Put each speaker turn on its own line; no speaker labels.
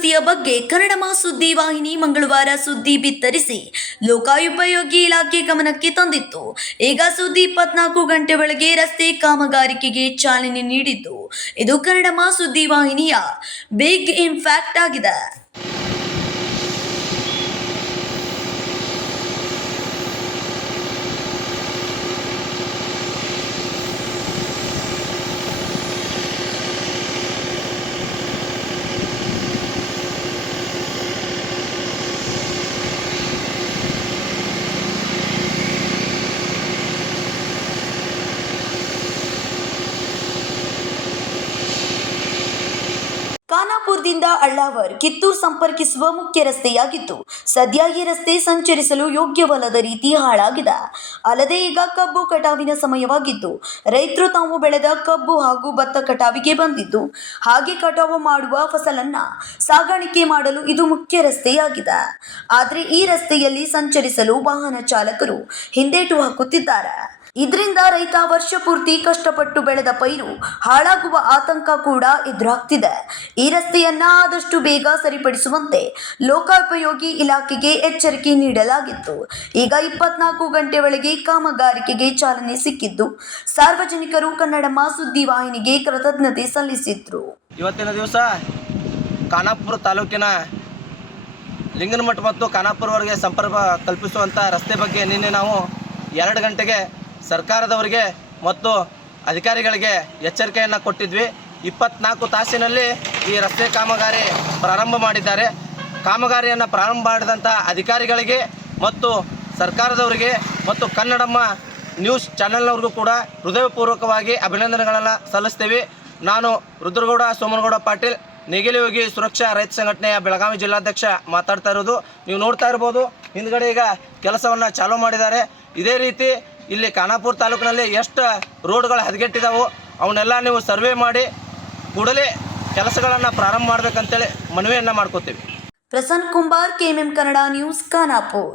ರಸ್ತೆಯ ಬಗ್ಗೆ ಕನ್ನಡ ಸುದ್ದಿ ವಾಹಿನಿ ಮಂಗಳವಾರ ಸುದ್ದಿ ಬಿತ್ತರಿಸಿ ಲೋಕಾಯುಪಯೋಗಿ ಇಲಾಖೆ ಗಮನಕ್ಕೆ ತಂದಿತ್ತು. ಈಗ ಸುದ್ದಿ ಇಪ್ಪತ್ನಾಲ್ಕು ಗಂಟೆ ಒಳಗೆ ರಸ್ತೆ ಕಾಮಗಾರಿಕೆಗೆ ಚಾಲನೆ ನೀಡಿದ್ದು. ಇದು ಕನ್ನಡ ಸುದ್ದಿ ವಾಹಿನಿಯ ಬಿಗ್ ಇಂಪ್ಯಾಕ್ಟ್ ಆಗಿದೆ. ಖಾನಾಪುರದಿಂದ ಅಳ್ಳಾವರ್ ಕಿತ್ತೂರು ಸಂಪರ್ಕಿಸುವ ಮುಖ್ಯ ರಸ್ತೆಯಾಗಿದ್ದು ಸದ್ಯ ಈ ರಸ್ತೆ ಸಂಚರಿಸಲು ಯೋಗ್ಯವಲ್ಲದ ರೀತಿ ಹಾಳಾಗಿದೆ. ಅಲ್ಲದೆ ಈಗ ಕಬ್ಬು ಕಟಾವಿನ ಸಮಯವಾಗಿದ್ದು ರೈತರು ತಾವು ಬೆಳೆದ ಕಬ್ಬು ಹಾಗೂ ಭತ್ತ ಕಟಾವಿಗೆ ಬಂದಿದ್ದು. ಹಾಗೆ ಕಟಾವು ಮಾಡುವ ಫಸಲನ್ನ ಸಾಗಾಣಿಕೆ ಮಾಡಲು ಇದು ಮುಖ್ಯ ರಸ್ತೆಯಾಗಿದೆ. ಆದರೆ ಈ ರಸ್ತೆಯಲ್ಲಿ ಸಂಚರಿಸಲು ವಾಹನ ಚಾಲಕರು ಹಿಂದೇಟು ಹಾಕುತ್ತಿದ್ದಾರೆ. ಇದರಿಂದ ರೈತ ವರ್ಷ ಪೂರ್ತಿ ಕಷ್ಟಪಟ್ಟು ಬೆಳೆದ ಪೈರು ಹಾಳಾಗುವ ಆತಂಕ ಕೂಡ ಎದುರಾಗ್ತಿದೆ. ಈ ರಸ್ತೆಯನ್ನ ಆದಷ್ಟು ಬೇಗ ಸರಿಪಡಿಸುವಂತೆ ಲೋಕೋಪಯೋಗಿ ಇಲಾಖೆಗೆ ಎಚ್ಚರಿಕೆ ನೀಡಲಾಗಿತ್ತು. ಈಗ ಇಪ್ಪತ್ನಾಲ್ಕು ಗಂಟೆ ಒಳಗೆ ಕಾಮಗಾರಿಕೆಗೆ ಚಾಲನೆ ಸಿಕ್ಕಿದ್ದು, ಸಾರ್ವಜನಿಕರು ಕನ್ನಡ ಸುದ್ದಿ ವಾಹಿನಿಗೆ ಕೃತಜ್ಞತೆ ಸಲ್ಲಿಸಿದ್ರು.
ಇವತ್ತಿನ ದಿವಸ ಖಾನಾಪುರ ತಾಲೂಕಿನ ಲಿಂಗನಮಠ ಮತ್ತು ಖಾನಾಪುರವರೆಗೆ ಸಂಪರ್ಕ ಕಲ್ಪಿಸುವಂಥ ರಸ್ತೆ ಬಗ್ಗೆ ನಿನ್ನೆ ನಾವು ಎರಡು ಗಂಟೆಗೆ ಸರ್ಕಾರದವರಿಗೆ ಮತ್ತು ಅಧಿಕಾರಿಗಳಿಗೆ ಎಚ್ಚರಿಕೆಯನ್ನು ಕೊಟ್ಟಿದ್ವಿ. ಇಪ್ಪತ್ನಾಲ್ಕು ತಾಸಿನಲ್ಲಿ ಈ ರಸ್ತೆ ಕಾಮಗಾರಿ ಪ್ರಾರಂಭ ಮಾಡಿದ್ದಾರೆ. ಕಾಮಗಾರಿಯನ್ನು ಪ್ರಾರಂಭ ಮಾಡಿದಂಥ ಅಧಿಕಾರಿಗಳಿಗೆ ಮತ್ತು ಸರ್ಕಾರದವರಿಗೆ ಮತ್ತು ಕನ್ನಡಮ್ಮ ನ್ಯೂಸ್ ಚಾನೆಲ್ನವ್ರಿಗೂ ಕೂಡ ಹೃದಯಪೂರ್ವಕವಾಗಿ ಅಭಿನಂದನೆಗಳನ್ನು ಸಲ್ಲಿಸ್ತೀವಿ. ನಾನು ರುದ್ರಗೌಡ, ಸೋಮನಗೌಡ ಪಾಟೀಲ್ ನೇಗಿಲಿ ಹೋಗಿ ಸುರಕ್ಷಾ ರೈತ ಸಂಘಟನೆಯ ಬೆಳಗಾವಿ ಜಿಲ್ಲಾಧ್ಯಕ್ಷ ಮಾತಾಡ್ತಾ ಇರೋದು. ನೀವು ನೋಡ್ತಾ ಇರ್ಬೋದು. ಹಿಂದ್ಗಡೆ ಈಗ ಕೆಲಸವನ್ನು ಚಾಲೂ ಮಾಡಿದ್ದಾರೆ. ಇದೇ ರೀತಿ ಇಲ್ಲಿ ಖಾನಾಪುರ ತಾಲೂಕಿನಲ್ಲಿ ಎಷ್ಟು ರೋಡ್ಗಳು ಹದಗೆಟ್ಟಿದ್ದಾವೋ ಅವನ್ನೆಲ್ಲ ನೀವು ಸರ್ವೆ ಮಾಡಿ ಕೂಡಲೇ ಕೆಲಸಗಳನ್ನು ಪ್ರಾರಂಭ ಮಾಡಬೇಕಂತೇಳಿ ಮನವಿಯನ್ನು ಮಾಡ್ಕೋತೀವಿ.
Prasanna Kumbar, KMM Kannada news Khanapur.